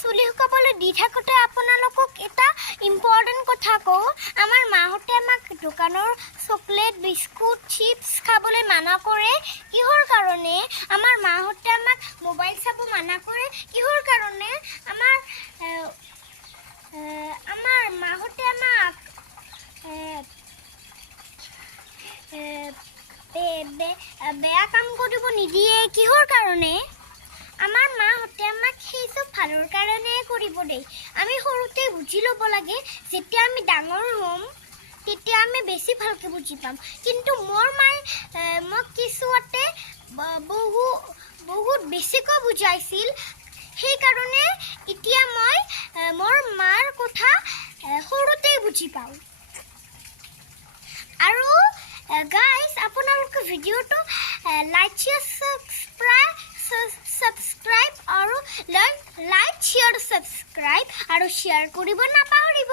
চুলি শুকাবলৈ দি থাকোঁতে আপোনালোকক এটা ইম্পৰ্টেণ্ট কথা কওঁ। আমাৰ মাহঁতে আমাক দোকানৰ চকলেট, বিস্কুট, চিপছ খাবলৈ মানা কৰে। কিহৰ কাৰণে? আমাৰ মাহঁতে আমাক মোবাইল চাব মানা কৰে। কিহৰ কাৰণে? আমাৰ মাহঁতে আমাক বেয়া কাম কৰিব নিদিয়ে। কিহৰ কাৰণে? আমাৰ মাহঁতে আমাক সেই চব ভালৰ কাৰণে কৰিব দেই। আমি সৰুতে বুজি ল'ব লাগে, যেতিয়া আমি ডাঙৰ হ'ম তেতিয়া আমি বেছি ভালকৈ বুজি পাম। কিন্তু মোৰ মায়ে মোক কিছুমানে বহুত বেছিকৈ বুজাইছিল। সেইকাৰণে এতিয়া মই মোৰ মাৰ কথা সৰুতেই বুজি পাওঁ। আৰু গাইজ, আপোনালোকে ভিডিঅ'টো লাইক ছাবস্ক্ৰাইব আৰু লাইক শ্বেয়াৰ ছাবস্ক্ৰাইব আৰু শ্বেয়াৰ কৰিব নাপাহৰিব।